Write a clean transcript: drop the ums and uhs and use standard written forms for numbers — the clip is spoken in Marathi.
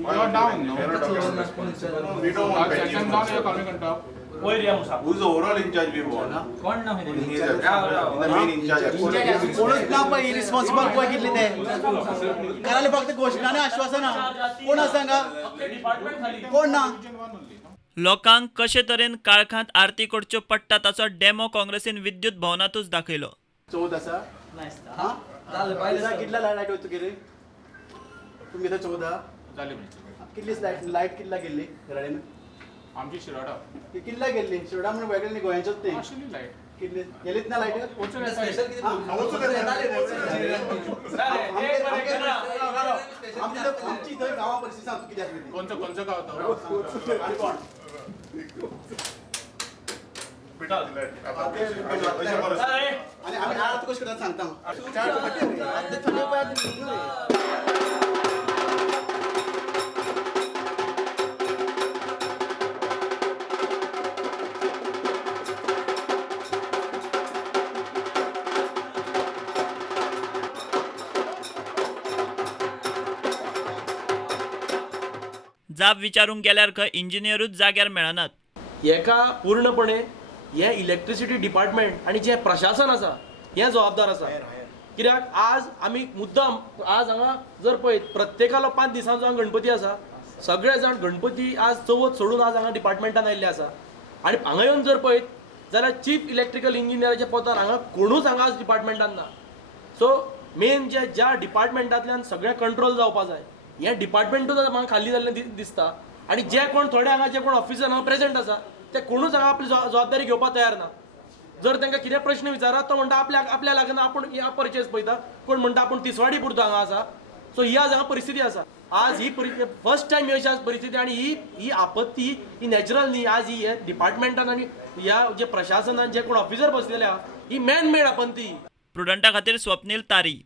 You are down. No? We don't want Second down, you are coming on top. Who's the overall in charge we want? He is the main in charge. कोणच ना पण इरिस्पॉन्सिबल पळय कितले ते करायला फक्त घोषणा आणि आश्वासना कोण सांगा कोण ना लोकांक कशे तरेन काळखांत आरती करच्यो पडटा ताचो डेमो काँग्रेसीन विद्युत भवनातूच दाखयलो. 14 आसा हां जाले पयले कितला लायट वयता किरे तुमगे 14 झाले कितली लायट कितला गेल्ली घराडेन आमची शिरोडा कितला गेल्ली शिरोडा म्हणून वेगळे न्ही गोंयांचोच ते आशिल्ली लायट कितली गेलीत ना लायट आमची थंय गांवा परिस्थिती सांग कित्याक कोणचं गाव तो आणि आम्ही आता कशें करता सांगता जाप विचारूंक गेल्यार खंय इंजिनियरूच जाग्यार मेळनात. हेका पूर्णपणे हे इलेक्ट्रिसिटी डिपार्टमेंट आणि जे प्रशासन आसा हे जबाबदार आसा. कित्याक आज आमी मुद्दाम आज हांगा जर पळयत प्रत्येकालो 5 दिसांचो हांगा गणपती आसा. सगळे जाण गणपती आज चवथ सोडून आज हांगा डिपार्टमेंटान आयिल्ले आसा आणि हांगा येवन जर पळयत जाल्यार चीफ इलेक्ट्रिकल इंजिनियराच्या पोतार हांगा कोणूच हांगा आज डिपार्टमेंटान ना. सो मेन ज्या डिपार्टमेंटांतल्यान सगळें कंट्रोल जावपा जाय हे डिपार्टमेंटूच म्हाका खाली जाल्लें दिसता. आणि जे कोण थोडे हांगा जे कोण ऑफिसर हांगा प्रेझेंट आसा ते कोणूच हांगा आपली जबाबदारी घेवपाक तयार ना. जर तांकां कितें प्रश्न विचारात तो म्हणटा आपल्या लागना आपूण परचेस पळयता कोण म्हणटा आपूण तिसवाडी पुरतो हांगा आसा. सो ही आज हांगा परिस्थिती आसा. आज ही फर्स्ट टायम अशी आज परिस्थिती आणि ही आपत्ती ही नॅचरल न्ही. आज ही डिपार्टमेंटान आणि ह्या जे प्रशासनान जे कोण ऑफिसर बसलेले आहा ही मॅन मेड आपत्ती. प्रुडंटा खातीर स्वप्नील तारी.